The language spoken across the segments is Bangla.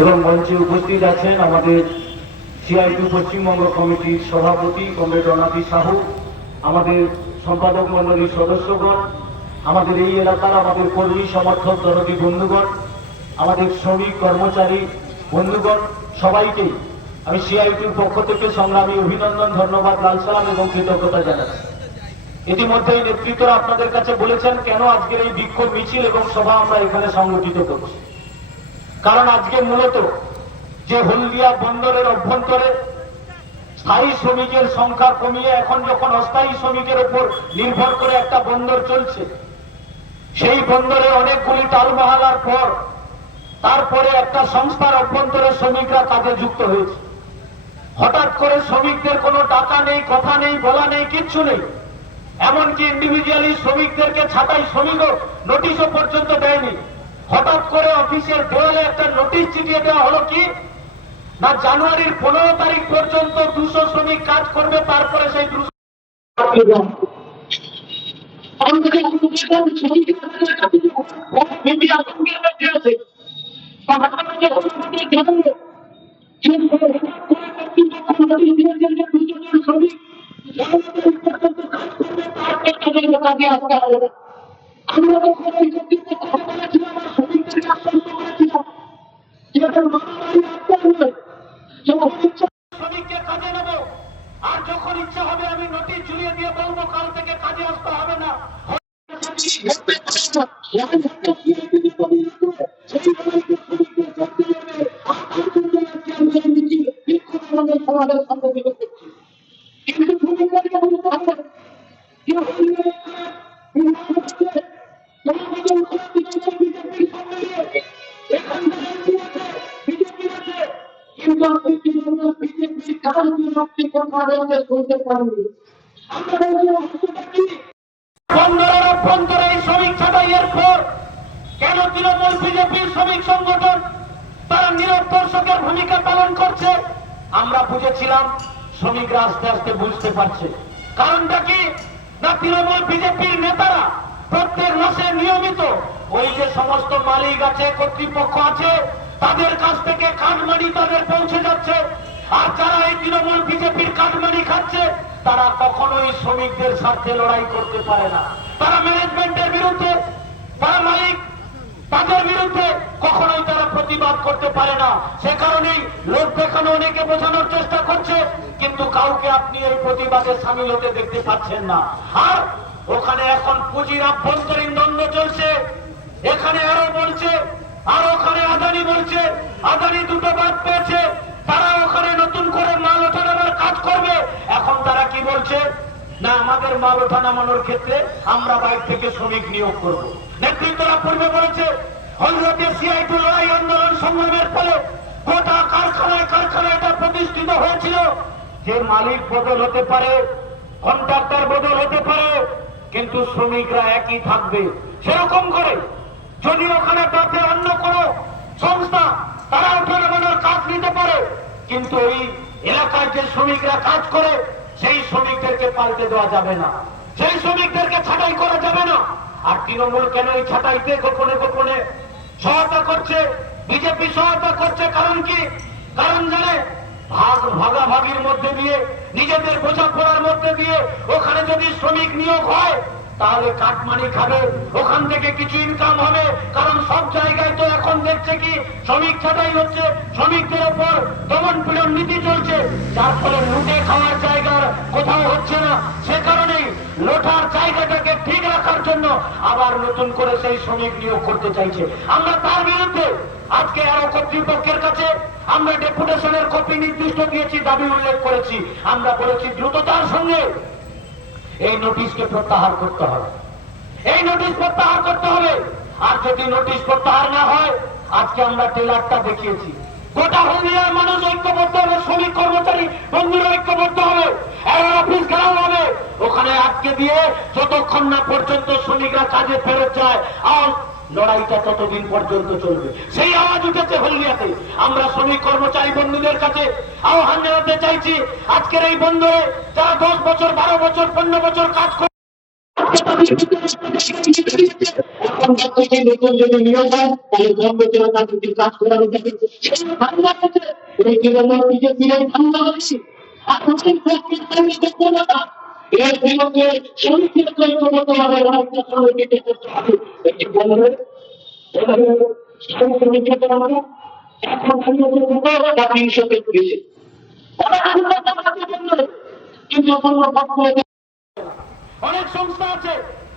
এবং মঞ্চে উপস্থিত আছেন আমাদের সিআইটি পশ্চিমবঙ্গ কমিটির সভাপতি কমরেড অনাথি সাহু, আমাদের সম্পাদক মণ্ডলীর সদস্যগণ, আমাদের এই এলাকার আমাদের কর্মী সমর্থক দরদী বন্ধুগণ, আমাদের শ্রমিক কর্মচারী বন্ধুগণ, সবাইকেই আমি সিআইটির পক্ষ থেকে সংগ্রামী অভিনন্দন, ধন্যবাদ, লাল সালাম এবং কৃতজ্ঞতা জানাচ্ছি। ইতিমধ্যে নেতৃত্বরা আপনাদের কাছে বলেছেন কেন আজকের এই বিক্ষোভ মিছিল এবং সভা আমরা এখানে সংগঠিত করছি। কারণ আজকে মূলত যে হলদিয়া বন্দরের অভ্যন্তরে স্থায়ী শ্রমিকের সংখ্যা কমিয়ে এখন যখন অস্থায়ী শ্রমিকের উপর নির্ভর করে একটা বন্দর চলছে, সেই বন্দরে অনেকগুলি টালমহালার পর তারপরে একটা সংস্থার অভ্যন্তরে শ্রমিকরা কাজে যুক্ত হয়েছে। হঠাৎ করে শ্রমিকদের কোনো টাকা নেই, কথা নেই, বলা নেই, কিচ্ছু নেই। এমনকি ইন্ডিভিজুয়ালি শ্রমিকদেরকে ছাঁটাই শ্রমিকও নোটিশও পর্যন্ত দেয়নি। হঠাৎ করে অফিসের দেওয়ালে একটা নোটিশ চিঠিয়ে দেওয়া হলো কি না, জানুয়ারির 15 তারিখ পর্যন্ত 200 শ্রমিক কাজ করবে, তারপরে সেই 200 শ্রমিককে কাজে নেব, আর যখন ইচ্ছা হবে আমি নোটিশ ঝুলিয়ে দিয়ে বলবো কাল থেকে কাজে আসতে হবে না। বন্দরের অভ্যন্তরে শ্রমিক ছাঁটাইয়ের পর কেন তৃণমূল বিজেপির শ্রমিক সংগঠন তারা নীরব দর্শকের ভূমিকা পালন করছে? আমরা বুঝেছিলাম, শ্রমিকরা আস্তে আস্তে বুঝতে পারছে। কারণটা কি না, তৃণমূল বিজেপির নেতারা প্রত্যেক মাসে নিয়মিত ওই যে সমস্ত মালিক আছে, কর্তৃপক্ষ আছে, তাদের কাছ থেকে কাটমানি তাদের পৌঁছে যাচ্ছে। আর যারা এই তৃণমূল বিজেপির কাটমানি খাচ্ছে তারা কখনোই শ্রমিকদের স্বার্থে লড়াই করতে পারে না। তারা ম্যানেজমেন্টের বিরুদ্ধে, তারা মালিক তাদের বিরুদ্ধে কখনোই তারা প্রতিবাদ করতে পারে না। সে কারণেই লোক দেখানো অনেকে বোঝানোর চেষ্টা করছে, কিন্তু কাউকে আপনি এই প্রতিবাদে সামিল হতে দেখতে পাচ্ছেন না। আর ওখানে এখন পুঁজির আভ্যন্তরীণ দ্বন্দ্ব চলছে। এখানে আরো বলছে, আর ওখানে আদানি বলছে, আদানি দুটো বাদ পেয়েছে, তারা ওখানে নতুন করে মাল ওঠানোর কাজ করবে। এখন তারা কি বলছে না, আমাদের মাল ওঠা নামানোর ক্ষেত্রে আমরা বাইরে থেকে শ্রমিক নিয়োগ করব। নেতৃত্বরা পূর্বে বলেছে হলদিয়াতে সিআইটি লড়াই আন্দোলন সংগ্রামের ফলে গোটা কারখানায় কারখানায় এটা প্রতিষ্ঠিত হয়েছিল যে মালিক বদল হতে পারে, কন্ট্রাক্টর বদল হতে পারে, কিন্তু শ্রমিকরা একই থাকবে। সেরকম করে যদি ওখানে তাতে অন্য কোনো সংস্থা তারা ওঠা নামানোর কাজ নিতে পারে, কিন্তু এই এলাকায় যে শ্রমিকরা কাজ করে সেই শ্রমিকদেরকে পাল্টে দেওয়া যাবে না, সেই শ্রমিকদেরকে ছাঁটাই করা যাবে না। আর তৃণমূল কেন এই ছাঁটাইতে গোপনে গোপনে সহায়তা করছে, বিজেপি সহায়তা করছে? কারণ কি? কারণ জানে ভাগাভাগির মধ্যে দিয়ে, নিজেদের বোঝাপড়ার মধ্যে দিয়ে ওখানে যদি শ্রমিক নিয়োগ হয় তাহলে কাটমানি খাবে, ওখান থেকে কিছু ইনকাম হবে। কারণ সব জায়গায় তো এখন দেখছে কি শ্রমিক ছাঁটাই হচ্ছে, শ্রমিকদের উপর দমন পীড়ন নীতি চলছে, যার ফলে লুটে খাওয়ার জায়গা কোথাও হচ্ছে না। সে কারণেই লোটার জায়গাটাকে ঠিক রাখার জন্য আবার নতুন করে সেই শ্রমিক নিয়োগ করতে চাইছে। আমরা তার বিরুদ্ধে আজকে আরো কর্তৃপক্ষের কাছে আমরা ডেপুটেশনের কপি নির্দিষ্ট দিয়েছি, দাবি উল্লেখ করেছি। আমরা বলেছি দ্রুততার সঙ্গে এই নোটিশকে প্রত্যাহার করতে হবে, এই নোটিশ প্রত্যাহার করতে হবে। আর যদি নোটিশ প্রত্যাহার না হয়, আজকে আমরা টেলারটা দেখিয়েছি, গোটা হলদিয়ার মানুষ ঐক্যবদ্ধ হবে, শ্রমিক কর্মচারী বন্ধুরা ঐক্যবদ্ধ হবে, অফিস ঘেরাও হবে, ওখানে আটকে দিয়ে যতক্ষণ না পর্যন্ত শ্রমিকরা কাজে ফেরত যায় আর লড়াইটা ততদিন পর্যন্ত চলবে। সেই আওয়াজ উঠেছে হলদিয়াতে। আমরা শ্রমিক কর্মচারী বন্ধুদের কাছে আহ্বান জানাতে চাইছি, আজকের এই বন্দরে যারা 10 বছর 12 বছর 15 বছর কাজ করে এখন থেকে নতুন যদি নিয়োগ হয় তাহলে কর্মচারীরা তাদের কাজ করার ধারণা আছে। এই তৃণমূল বিজেপির এই ধারণা হচ্ছে আপনাদের পক্ষে আমি দেখবো না। এর বিরুদ্ধে শ্রমিকের ঐক্যবদ্ধভাবে রাস্তা সংগঠিত করতে হবে। একটি বন্ধু শ্রমিকের আমরা এখন হিংসকে করেছে কিন্তু অনেক সংস্থা আছে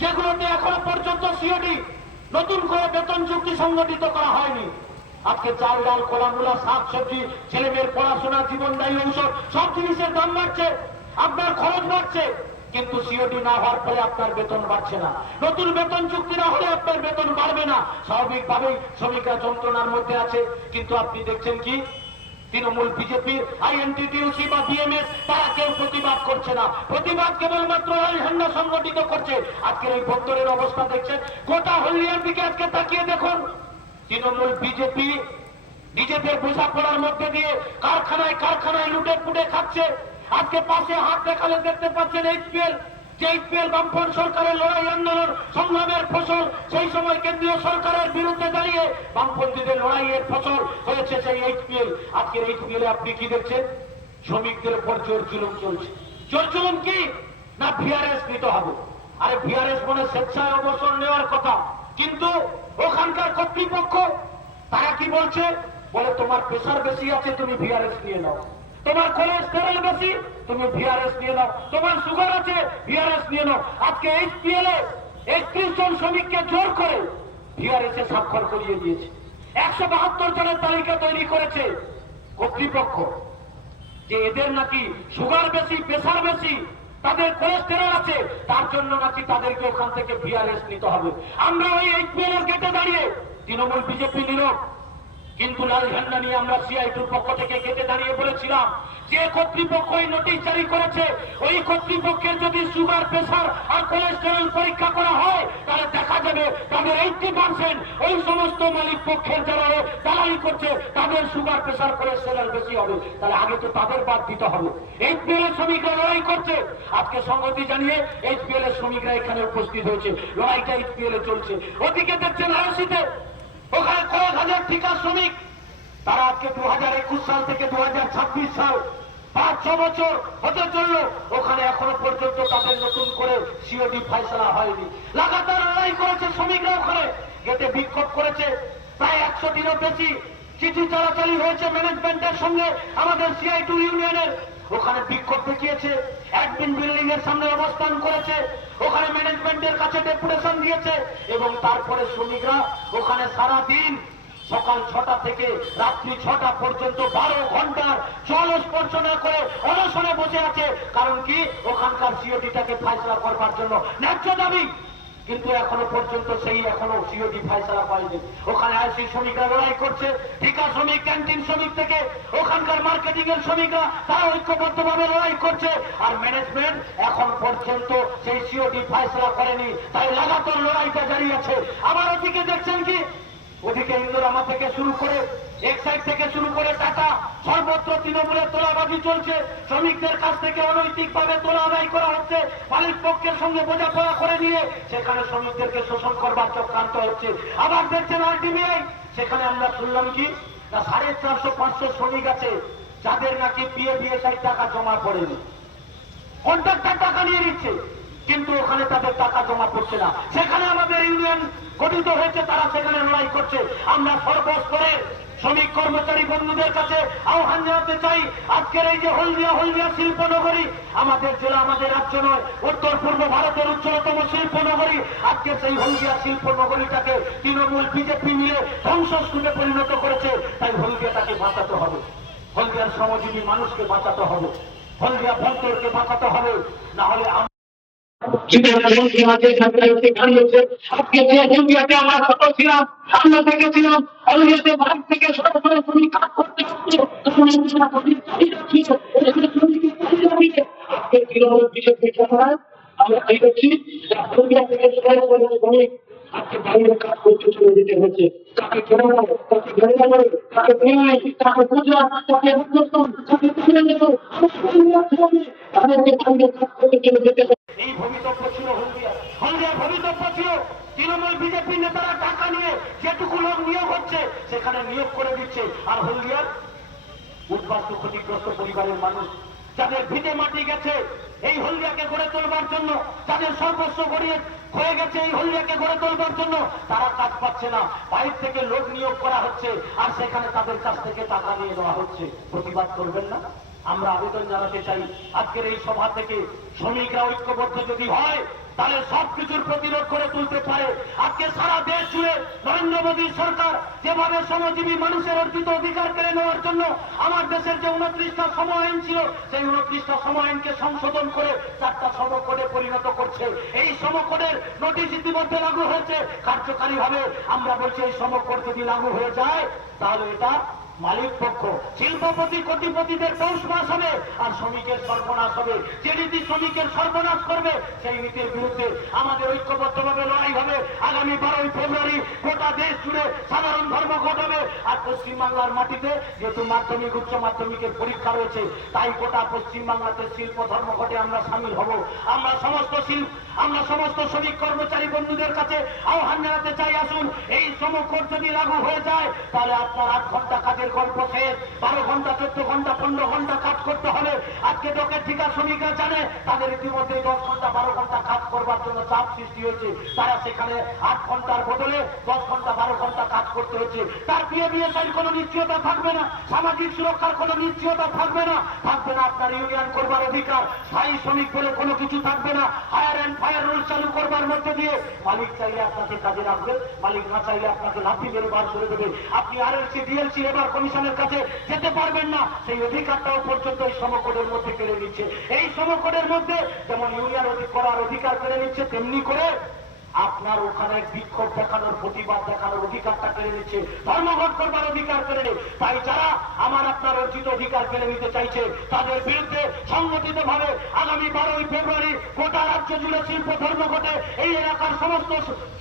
যেগুলোতে এখনো পর্যন্ত সিওডি নতুন করে বেতন চুক্তি সংগঠিত করা হয়নি। আজকে চাল ডাল কলা মূলা শাক সবজি ছেলে মেয়ের পড়াশোনা জীবনদায়ী ঔষধ সব জিনিসের দাম বাড়ছে, আপনার খরচ বাড়ছে, কিন্তু সিওডি না হওয়ার ফলে আপনার বেতন বাড়ছে না। নতুন বেতন চুক্তি না হলে আপনার বেতন বাড়বে না। স্বাভাবিকভাবেই শ্রমিকরা যন্ত্রণার মধ্যে আছে। কিন্তু আপনি দেখছেন কি তৃণমূল বিজেপির আইএনটিটিউসি বা বিএমএস তারা কেউ প্রতিবাদ করছে না। প্রতিবাদ কেবলমাত্র ঝান্ডা সংগঠিত করছে। আজকের এই বন্দরের অবস্থা দেখছেন, গোটা হলদিয়ার দিকে আজকে তাকিয়ে দেখুন। তৃণমূল বিজেপি নিজেদের বোঝাপড়ার মধ্যে দিয়ে কারখানায় কারখানায় লুটে পুটে খাচ্ছে। আজকে পাশে হাত দেখালে দেখতে পাচ্ছেন এইচপিএল, যে এইচপিএল বামফ্রন্ট সরকারের লড়াই আন্দোলন সংগ্রামের ফসল, সেই সময় কেন্দ্রীয় সরকারের বিরুদ্ধে দাঁড়িয়ে বামপন্থীদের লড়াইয়ের ফসল হয়েছে সেই এইচপিএল। আজকের এইচপিএল আপনি কি দেখছেন? শ্রমিকদের উপর জোর জুলুম চলছে। জোর জুলুম কি না ভিআরএস নিতে হবে। আরে ভিআরএস মানে স্বেচ্ছায় অবসর নেওয়ার কথা, কিন্তু ওখানকার কর্তৃপক্ষ তারা কি বলছে? বলে তোমার প্রেসার বেশি আছে, তুমি ভিআরএস নিয়ে নাও। তোমার কোলেস্টেরল বেশি, তুমি ভিআরএস নিয়ে নাও। তোমার সুগার আছে, ভিআরএস নিয়ে নাও। আজকে এইচপিএল 31 জন শ্রমিককে জোর করে ভিআরএস এ স্বাক্ষর করিয়ে দিয়েছে। 172 জনের তালিকা তৈরি করেছে কর্তৃপক্ষ, যে এদের নাকি সুগার বেশি, প্রেসার বেশি, তাদের কোলেস্টেরল আছে, তার জন্য নাকি তাদেরকে ওখান থেকে ভিআরএস নিতে হবে। আমরা ওই এইচপিএল এর গেটে দাঁড়িয়ে তৃণমূল বিজেপি নিল, কিন্তু লাল ঝান্ডা নিয়ে আমরা সিআইটির পক্ষ থেকে গেটে দাঁড়িয়ে বলেছিলাম যে কর্তৃপক্ষ ওই নোটিশ জারি করেছে, ওই কর্তৃপক্ষের যদি সুগার প্রেসার আর কোলেস্টেরল পরীক্ষা করা হয় তাহলে দেখা যাবে তাদের 80% ওই সমস্ত মালিক পক্ষের যারা দালালি করছে তাদের সুগার প্রেসার কোলেস্টেরল বেশি হবে। তাহলে আগে তো তাদের বাদ দিতে হবে। এইচপিএল এর শ্রমিকরা লড়াই করছে। আজকে সংহতি জানিয়ে এইচপিএল এর শ্রমিকরা এখানে উপস্থিত হয়েছে। লড়াইটা এইচপিএল এ চলছে। ওদিকে দেখছেন আরসিতে ওখানে কয়েক হাজার ঠিকা শ্রমিক, তারা আজকে 2021 সাল থেকে 2026 সাল 5-6 বছর হতে চলল, ওখানে এখনো পর্যন্ত তাদের নতুন করে সিওডি ফয়সালা হয়নি। লাগাতার লড়াই করেছে শ্রমিকরা, ওখানে গেটে বিক্ষোভ করেছে। প্রায় 100 দিনও বেশি চিঠি চালাচালি হয়েছে ম্যানেজমেন্টের সঙ্গে আমাদের সিআইটি ইউনিয়নের। ওখানে বিক্ষোভ দেখিয়েছে, অ্যাডমিন বিল্ডিং এর সামনে অবস্থান করেছে, ওখানে ম্যানেজমেন্টের কাছে ডেপুটেশন দিয়েছে, এবং তারপরে শ্রমিকরা ওখানে সারা দিন সকাল 6টা থেকে রাত্রি 6টা পর্যন্ত 12 ঘন্টার জল স্পর্শ না করে অনশনে বসে আছে। কারণ কি? ওখানকার সিওডিটাকে ফয়সালা করবার জন্য ন্যায্য দাবি। কিন্তু এখনো পর্যন্ত সেই এখনো সিওডি ফয়সালা পায়নি। ওখানে আইসি শ্রমিকরা লড়াই করছে, ঠিকা শ্রমিক, ক্যান্টিন শ্রমিক থেকে ওখানকার মার্কেটিং এর শ্রমিকরা তারা ঐক্যবদ্ধভাবে লড়াই করছে। আর ম্যানেজমেন্ট এখন পর্যন্ত সেই সিওডি ফয়সালা করেনি, তাই লাগাতার লড়াইটা জারি আছে। আবার ওদিকে দেখছেন কি, ওদিকে ইন্দোরামা থেকে শুরু করে এক্সাইড থেকে শুরু করে টাটা সর্বত্র তৃণমূলের তোলাবাজি চলছে। শ্রমিকদের কাছ থেকে অনৈতিকভাবে তোলা আদায় করা হচ্ছে। মালিক পক্ষের সঙ্গে বোঝাপড়া করে নিয়ে সেখানে শ্রমিকদেরকে শোষণ করবার চক্রান্ত হচ্ছে। আবার দেখছেন আরটিবিআই, সেখানে আমরা শুনলাম কি না 450-500 শ্রমিক আছে যাদের নাকি পিএফ টাকা জমা পড়েনি। কন্ট্রাক্টর টাকা নিয়ে নিচ্ছে, কিন্তু ওখানে তাদের টাকা জমা পড়ছে না। সেখানে আমাদের ইউনিয়ন গঠিত হয়েছে, তারা সেখানে লড়াই করছে। আমরা সর্বস্তরে শ্রমিক কর্মচারী বন্ধুদের কাছে আহ্বান জানাতে চাই, আজকের এই যে হলদিয়া শিল্প নগরী, আমাদের জেলা, আমাদের রাজ্য নয়, উত্তর পূর্ব ভারতের উচ্চতম শিল্প নগরী, আজকে সেই হলদিয়া শিল্প নগরীটাকে তৃণমূল বিজেপি মিলে ধ্বংসস্তূপে পরিণত করেছে। তাই হলদিয়াটাকে বাঁচাতে হবে, হলদিয়ার শ্রমজীবী মানুষকে বাঁচাতে হবে, হলদিয়া বন্দরকে বাঁচাতে হবে। না হলে আমরা ছোট ছিলাম, আমরা দেখেছিলাম অলরেডি ভারত থেকে সরাসরি কাজ করতে আমরা দেখেছি আজকে বাইরে কাজ করতে চলে যেতে হচ্ছে। তাকে ঘেরানো, তাকে ঘেরানো, তাকে নিয়ে, তাকে পূজা, তাকে উদ্যোতন, তাকে তুলে নেব, তাদেরকে বাইরে কাজ করতে চলে যেতে হবে। এই ভবিতব্য ছিল হলদিয়া, হলদিয়ার ভবিতব্য ছিল তৃণমূল বিজেপি নেতারা টাকা নিয়ে যেটুকু লোক নিয়োগ হচ্ছে সেখানে নিয়োগ করে দিচ্ছে। আর হলদিয়ার উদ্বাস্তু ক্ষতিগ্রস্ত পরিবারের মানুষ যাদের ভিটে মাটি গেছে এই হলদিয়াকে গড়ে তোলবার জন্য, যাদের সর্বস্ব গড়িয়ে হয়ে গেছে এই হলদিয়াকে গড়ে তোলবার জন্য, তারা কাজ পাচ্ছে না। বাইরে থেকে লোক নিয়োগ করা হচ্ছে আর সেখানে তাদের কাছ থেকে টাকা নিয়ে দেওয়া হচ্ছে। প্রতিবাদ করবেন না? আমরা আবেদন জানাতে চাই আজকের এই সভা থেকে শ্রমিকরা ঐক্যবদ্ধ যদি হয় তাহলে সবকিছুর প্রতিরোধ করে তুলতে পারে। আজকে সারা দেশ জুড়ে নরেন্দ্র মোদীর সরকার যেভাবে শ্রমজীবী মানুষের অর্জিত অধিকার কেড়ে নেওয়ার জন্য আমার দেশের যে 29টা শ্রম আইন ছিল সেই 29টা শ্রম আইনকে সংশোধন করে 4টা শ্রম কোডে পরিণত করছে। এই শ্রম কোডের নোটিশ ইতিমধ্যে লাগু হয়েছে, কার্যকারী হবে। আমরা বলছি এই শ্রম কোড যদি লাগু হয়ে যায় তাহলে এটা মালিক পক্ষ, শিল্পপতি কোটিপতিদের পৌষ মাস হবে আর শ্রমিকের সর্বনাশ হবে। যে নীতি শ্রমিকের সর্বনাশ করবে সেই নীতির বিরুদ্ধে আমাদের ঐক্যবদ্ধভাবে লড়াই হবে। আগামী 12ই ফেব্রুয়ারি গোটা দেশ জুড়ে সাধারণ ধর্মঘট হবে। আর পশ্চিমবাংলার মাটিতে যেহেতু মাধ্যমিক উচ্চ মাধ্যমিকের পরীক্ষা রয়েছে তাই গোটা পশ্চিমবাংলাতে শিল্প ধর্মঘটে আমরা সামিল হব। আমরা সমস্ত শ্রমিক কর্মচারী বন্ধুদের কাছে আহ্বান জানাতে চাই, আসুন এই শ্রম কোড যদি লাগু হয়ে যায় তাহলে আপনার 8 ঘন্টা কাজের গল্প শেষ, 12 ঘন্টা 14 ঘন্টা 15 ঘন্টা কাজ করতে হবে। আজকে ডকের ঠিকা শ্রমিকরা জানে তাদের ইতিমধ্যে 10 ঘন্টা 12 ঘন্টা কাজ করবার জন্য চাপ সৃষ্টি হয়েছে। তারা সেখানে 8 ঘন্টার বদলে 10 ঘন্টা 12 ঘন্টা কাজ করতে হচ্ছে। তার পিএফের কোনো নিশ্চয়তা থাকবে না, সামাজিক সুরক্ষার কোনো নিশ্চয়তা থাকবে না, আপনার ইউনিয়ন করবার অধিকার, স্থায়ী শ্রমিক বলে কোনো কিছু থাকবে না। হায়ার অ্যান্ড ফায়ার রুল চালু করবার মধ্যে দিয়ে মালিক চাইলে আপনাকে কাজে রাখবে, মালিক না চাইলে আপনাকে লাঠি মেরে বার করে দেবে। আপনি আরএলসি ডিএলসি লেবার কমিশনের কাছে যেতে পারবেন না, সেই অধিকারটাও পর্যন্ত এই শ্রমকোডের মধ্যে কেড়ে নিচ্ছে। এই শ্রমকোডের মধ্যে যেমন ইউনিয়ন করার অধিকার কেড়ে নিচ্ছে তেমনি করে আপনার ওখানে বিক্ষোভ দেখানোর, প্রতিবাদ দেখানোর অধিকারটা কেড়ে নিচ্ছে, ধর্মঘট করবার অধিকার কেড়ে নেই। তাই যারা আপনার অর্জিত অধিকার কেড়ে নিতে চাইছে তাদের বিরুদ্ধে সংগঠিত ভাবে আগামী 12ই ফেব্রুয়ারি গোটা রাজ্য জুড়ে শিল্প ধর্মঘটে এই এলাকার সমস্ত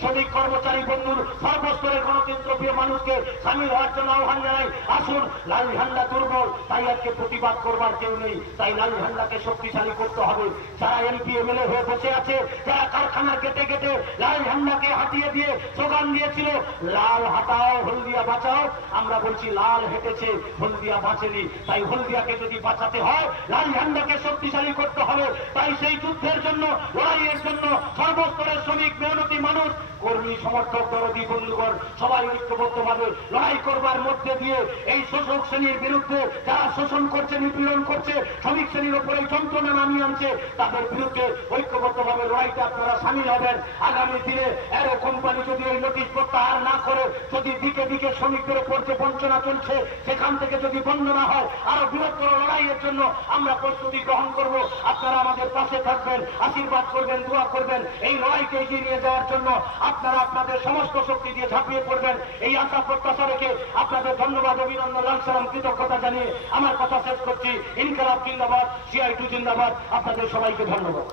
শ্রমিক কর্মচারী বন্ধুর সর্বস্তরের গণতন্ত্রপ্রিয় মানুষকে সামিল হওয়ার জন্য আহ্বান জানাই। আসুন, লাল ঝান্ডা দুর্বল, তাই আজকে প্রতিবাদ করবার কেউ নেই, তাই লাল ঝান্ডাকে শক্তিশালী করতে হবে। যারা এমপি এমএলএ হয়ে বসে আছে, যারা কারখানার গেটে গেটে লাল ঝান্ডাকে হাঁটিয়ে দিয়ে স্লোগান দিয়েছিল লাল হাটাও হলদিয়া বাঁচাও, আমরা বলছি লাল হেঁটেছে হলদিয়া বাঁচেনি। তাই হলদিয়াকে যদি বাঁচাতে হয় লাল ঝান্ডাকে শক্তিশালী করতে হবে। তাই সেই যুদ্ধের জন্য, লড়াইয়ের জন্য সর্বস্তরের শ্রমিক মেহনতি মানুষ, কর্মী, সমর্থক, দরদি বন্ধুগণ সবাই ঐক্যবদ্ধভাবে লড়াই করবার মধ্যে দিয়ে এই শোষক শ্রেণীর বিরুদ্ধে, যারা শোষণ করছে, নিপীড়ন করছে, শ্রমিক শ্রেণীর উপরে যন্ত্রণা নামিয়ে আনছে, তাদের বিরুদ্ধে ঐক্যবদ্ধভাবে লড়াইতে আপনারা সামিল হবেন। আগামী দিনে এরো কোম্পানি যদি এই নোটিশ প্রত্যাহার না করে, যদি দিকে দিকে শ্রমিকদের উপর যে বঞ্চনা চলছে সেখান থেকে যদি বন্ধ না হয়, আরো বৃহত্তর লড়াইয়ের জন্য আমরা প্রস্তুতি গ্রহণ করব। আপনারা আমাদের পাশে থাকবেন, আশীর্বাদ করবেন, দোয়া করবেন এই লড়াইকে এগিয়ে নিয়ে যাওয়ার জন্য। আপনারা আপনাদের সমস্ত শক্তি দিয়ে ঝাঁপিয়ে পড়বেন, এই আশা প্রত্যাশা রেখে আপনাদের ধন্যবাদ, অভিনন্দন, লাল সালাম, কৃতজ্ঞতা জানিয়ে আমার কথা শেষ করছি। ইনকিলাব জিন্দাবাদ, সিআইটি জিন্দাবাদ। আপনাদের সবাইকে ধন্যবাদ।